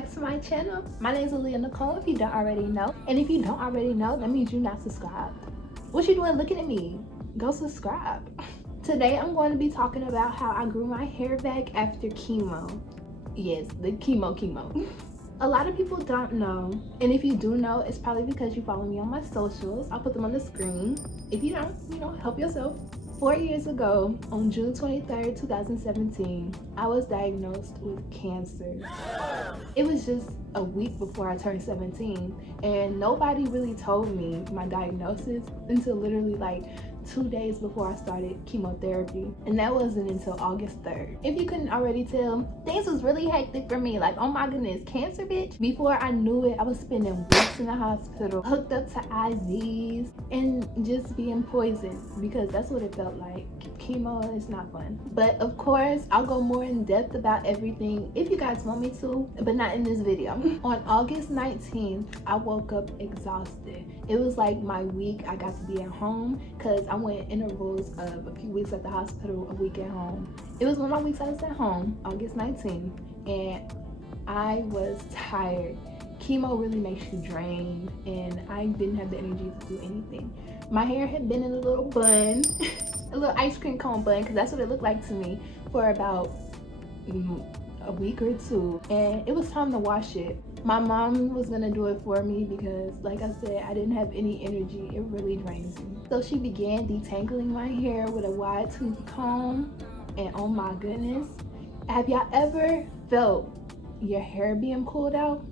back to my channel. My name is Aliyah if you don't already know. And if you don't already know, that means you're not subscribed. What you doing looking at me? Go subscribe. Today I'm going to be talking about how I grew my hair back after chemo. Yes, the chemo. A lot of people don't know, and if you do know, it's probably because you follow me on my socials. I'll put them on the screen. If you don't, help yourself. 4 years ago, on June 23rd, 2017, I was diagnosed with cancer. It was just a week before I turned 17, and nobody really told me my diagnosis until literally like 2 days before I started chemotherapy, and that wasn't until August 3rd. If you couldn't already tell, things was really hectic for me. Like, oh my goodness, cancer, bitch. Before I knew it, I was spending weeks in the hospital, hooked up to IVs, and just being poisoned, because that's what it felt like. Chemo is not fun. But of course, I'll go more in depth about everything if you guys want me to, but not in this video. On August 19th, I woke up exhausted. It was like my week I got to be at home, because I went intervals of a few weeks at the hospital, a week at home. It was one of my weeks I was at home, August 19th, and I was tired. Chemo really makes you drained, and I didn't have the energy to do anything. My hair had been in a little bun, a little ice cream cone bun, because that's what it looked like to me, for about a week or two, and it was time to wash it. My mom was gonna do it for me because, like I said, I didn't have any energy. It really drains me. So she began detangling my hair with a wide tooth comb, and oh my goodness, have y'all ever felt your hair being pulled out?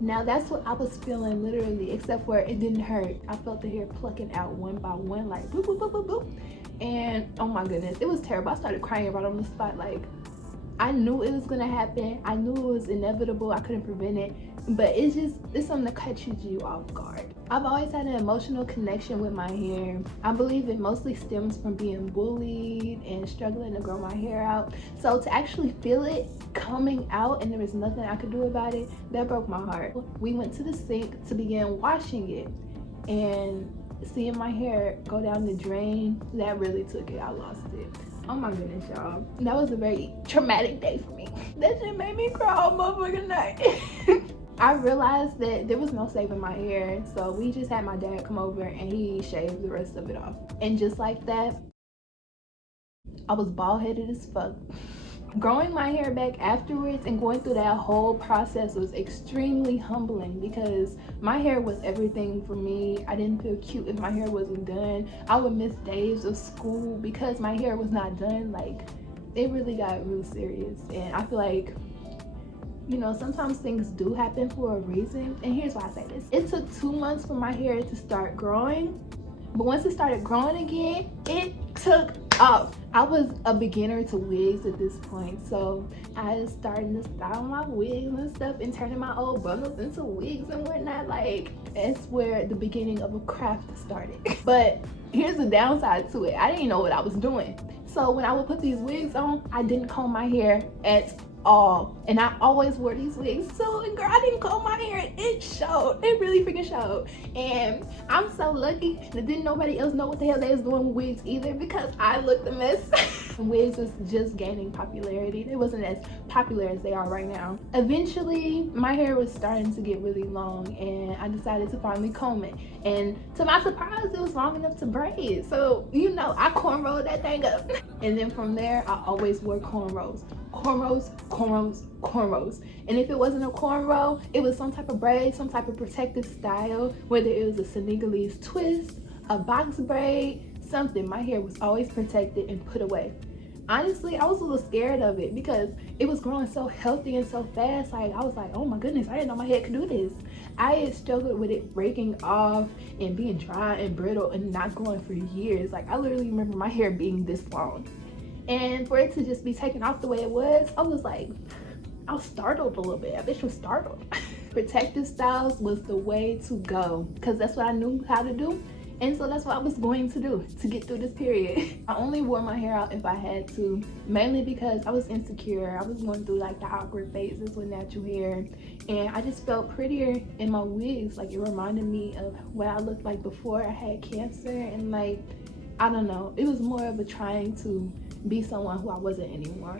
Now that's what I was feeling, literally, except for it didn't hurt. I felt the hair plucking out one by one, like boop, boop, boop, boop, boop. And oh my goodness, it was terrible. I started crying right on the spot. Like, I knew it was gonna happen. I knew it was inevitable. I couldn't prevent it, but it's something that catches you off guard. I've always had an emotional connection with my hair. I believe it mostly stems from being bullied and struggling to grow my hair out. So to actually feel it coming out and there was nothing I could do about it, that broke my heart. We went to the sink to begin washing it, and seeing my hair go down the drain, that really took it. I lost it. Oh my goodness, y'all. That was a very traumatic day for me. That shit made me cry all motherfucking night. I realized that there was no saving my hair, so we just had my dad come over and he shaved the rest of it off. And just like that, I was bald-headed as fuck. Growing my hair back afterwards and going through that whole process was extremely humbling, because my hair was everything for me. I didn't feel cute if my hair wasn't done. I would miss days of school because my hair was not done. Like, it really got real serious. And I feel like, sometimes things do happen for a reason. And here's why I say this. It took 2 months for my hair to start growing, but once it started growing again, it took off. I was a beginner to wigs at this point, so I was starting to style my wigs and stuff and turning my old bundles into wigs and whatnot. Like, that's where the beginning of a craft started. But here's the downside to it. I didn't know what I was doing. So when I would put these wigs on, I didn't comb my hair at all, and I always wore these wigs. So girl, I didn't comb my hair, and it showed. It really freaking showed. And I'm so lucky that didn't nobody else know what the hell they was doing with wigs either, because I looked a mess. Wigs was just gaining popularity. They wasn't as popular as they are right now. Eventually my hair was starting to get really long, and I decided to finally comb it, and to my surprise, it was long enough to braid. So I cornrowed that thing up. And then from there, I always wore cornrows. And if it wasn't a cornrow, it was some type of braid, some type of protective style, whether it was a Senegalese twist, a box braid, something. My hair was always protected and put away. Honestly, I was a little scared of it because it was growing so healthy and so fast. Like, I was like, oh my goodness, I didn't know my hair could do this. I had struggled with it breaking off and being dry and brittle and not growing for years. Like, I literally remember my hair being this long, and for it to just be taken off the way it was, I was startled a little bit. I bitch was startled. Protective styles was the way to go, because that's what I knew how to do. And so that's what I was going to do to get through this period. I only wore my hair out if I had to, mainly because I was insecure. I was going through like the awkward phases with natural hair, and I just felt prettier in my wigs. Like, it reminded me of what I looked like before I had cancer, and like, I don't know, it was more of a trying to be someone who I wasn't anymore.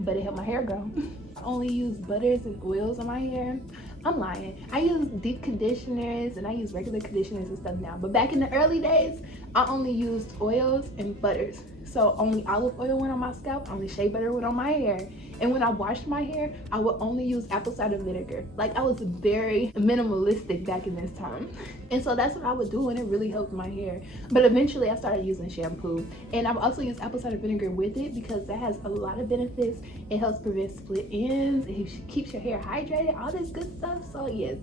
but it helped my hair grow. I only use butters and oils on my hair. I'm lying. I use deep conditioners and I use regular conditioners and stuff now. But back in the early days, I only used oils and butters. So only olive oil went on my scalp, only shea butter went on my hair. And when I washed my hair, I would only use apple cider vinegar. Like, I was very minimalistic back in this time. And so that's what I would do, and it really helped my hair. But eventually I started using shampoo. And I've also used apple cider vinegar with it because that has a lot of benefits. It helps prevent split ends, it keeps your hair hydrated, all this good stuff. So yes,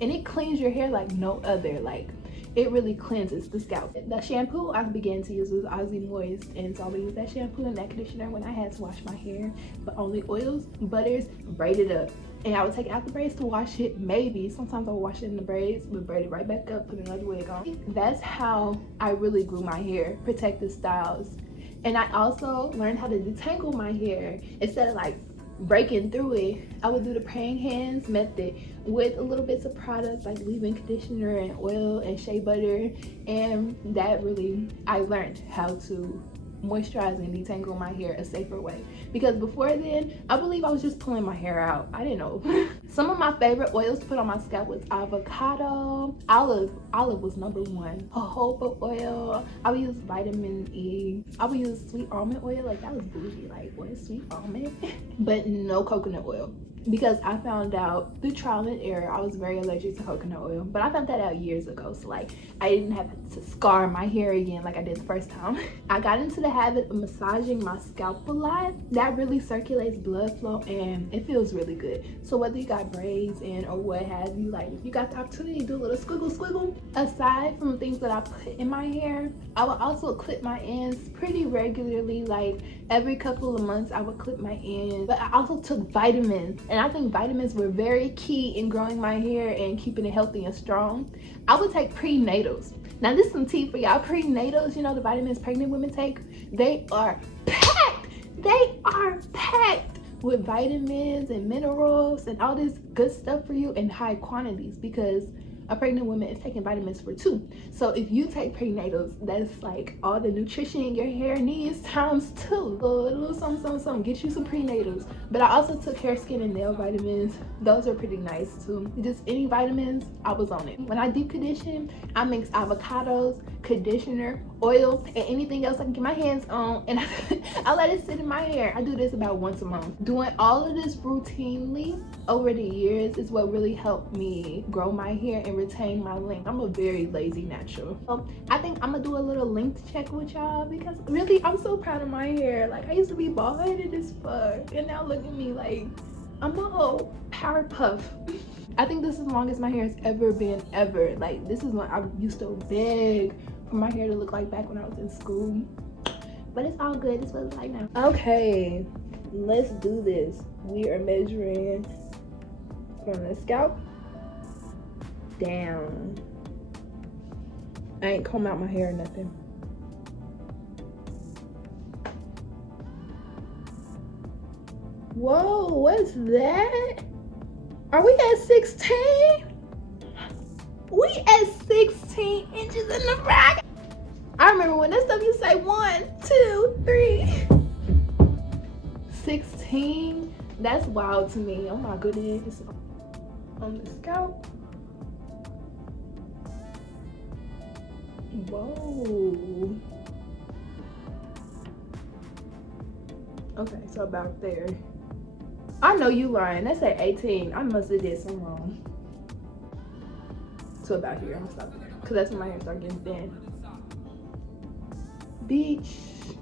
and it cleans your hair like no other. Like, it really cleanses the scalp. The shampoo I began to use was Aussie Moist, and so I would use that shampoo and that conditioner when I had to wash my hair, but only oils, butters, braid it up. And I would take out the braids to wash it, maybe. Sometimes I would wash it in the braids, but braid it right back up, put another wig on. That's how I really grew my hair, protective styles. And I also learned how to detangle my hair. Instead of like breaking through it, I would do the praying hands method with a little bits of products like leave-in conditioner and oil and shea butter, and that really, I learned how to moisturize and detangle my hair a safer way, because before then I believe I was just pulling my hair out. I didn't know. Some of my favorite oils to put on my scalp was avocado, olive was number one, jojoba oil. I would use vitamin E. I would use sweet almond oil. Like, that was bougie, like, what is sweet almond? But no coconut oil, because I found out through trial and error I was very allergic to coconut oil. But I found that out years ago, so like I didn't have to scar my hair again like I did the first time. I got into the habit of massaging my scalp a lot. That really circulates blood flow and it feels really good. So whether you got braids in or what have you, like if you got the opportunity to do a little squiggle. Aside from the things that I put in my hair, I would also clip my ends pretty regularly. Like every couple of months I would clip my ends. But I also took vitamins, and I think vitamins were very key in growing my hair and keeping it healthy and strong. I would take prenatals. Now this is some tea for y'all. Prenatals, you know, the vitamins pregnant women take, they are packed. They are packed with vitamins and minerals and all this good stuff for you in high quantities, because a pregnant woman is taking vitamins for 2. So if you take prenatals, that's like all the nutrition your hair needs times 2. A little something, get you some prenatals. But I also took hair, skin, and nail vitamins. Those are pretty nice too. Just any vitamins, I was on it. When I deep condition, I mix avocados, conditioner, oil, and anything else I can get my hands on, and I let it sit in my hair. I do this about once a month. Doing all of this routinely over the years is what really helped me grow my hair and retain my length. I'm a very lazy natural. I think I'm gonna do a little length check with y'all, because really I'm so proud of my hair. Like, I used to be bald-headed as fuck, and now look at me, like I'm a whole power puff. I think this is the longest my hair has ever been, ever. Like, this is when I used to beg for my hair to look like back when I was in school. But it's all good. It's what it's like now. Okay, let's do this. We are measuring from the scalp down. I ain't comb out my hair or nothing. Whoa, what's that? Are we at 16? We at 16 inches in the back. I remember when that stuff you say 1, 2, 3. 16? That's wild to me. Oh my goodness. On the scalp. Whoa. Okay, so about there. I know you lying. That's at 18. I must have did something wrong. So about here, I'm gonna stop there, because that's when my hair start getting thin. Bitch,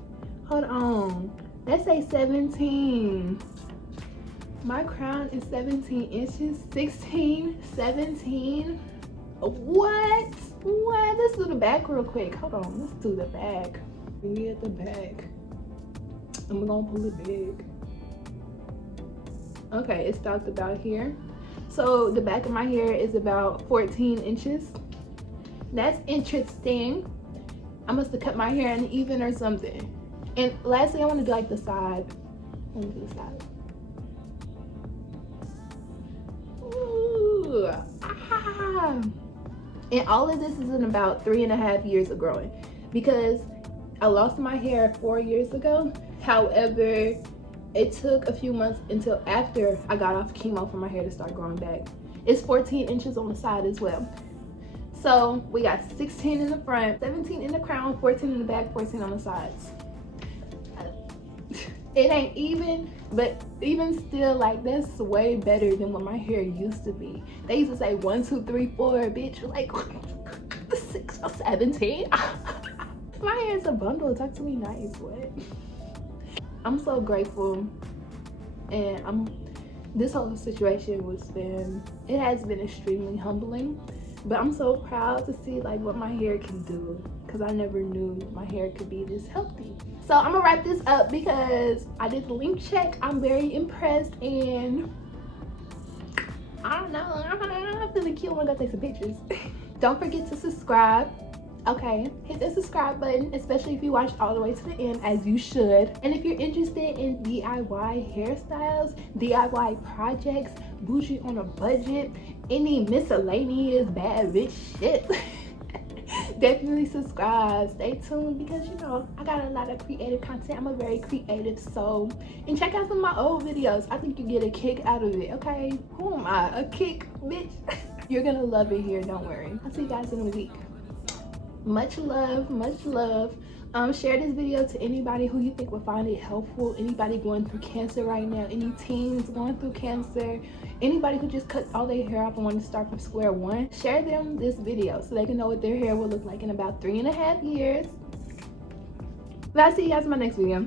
hold on. Let's say 17. My crown is 17 inches. 16, 17. What? Let's do the back real quick. Hold on, let's do the back. We at the back. And we're gonna pull it big. Okay, it stopped about here. So the back of my hair is about 14 inches. That's interesting. I must have cut my hair uneven or something. And lastly, I want to do like the side. Let me do the side. Ooh, ah. And all of this is in about 3.5 years of growing, because I lost my hair 4 years ago. However, It took a few months until after I got off chemo for my hair to start growing back. It's 14 inches on the side as well. So we got 16 in the front, 17 in the crown, 14 in the back, 14 on the sides. It ain't even, but even still, like, that's way better than what my hair used to be. They used to say 1, 2, 3, 4, bitch, like 6 or 17. My hair is a bundle. Talk to me nice. What? I'm so grateful, and this whole situation it has been extremely humbling, but I'm so proud to see like what my hair can do, because I never knew my hair could be this healthy. So I'm gonna wrap this up because I did the link check. I'm very impressed, and I don't know, I'm feeling cute. I'm gonna go take some pictures. Don't forget to subscribe. Okay, hit the subscribe button, especially if you watched all the way to the end, as you should. And if you're interested in DIY hairstyles, DIY projects, bougie on a budget, any miscellaneous bad bitch shit, definitely subscribe. Stay tuned, because you know I got a lot of creative content. I'm a very creative soul. And check out some of my old videos. I think you get a kick out of it. Okay, who am I? A kick, bitch? You're gonna love it here, don't worry. I'll see you guys in a week. Much love, much love. Share this video to anybody who you think would find it helpful. Anybody going through cancer right now, any teens going through cancer, anybody who just cut all their hair off and want to start from square one. Share them this video so they can know what their hair will look like in about 3.5 years. But I'll see you guys in my next video.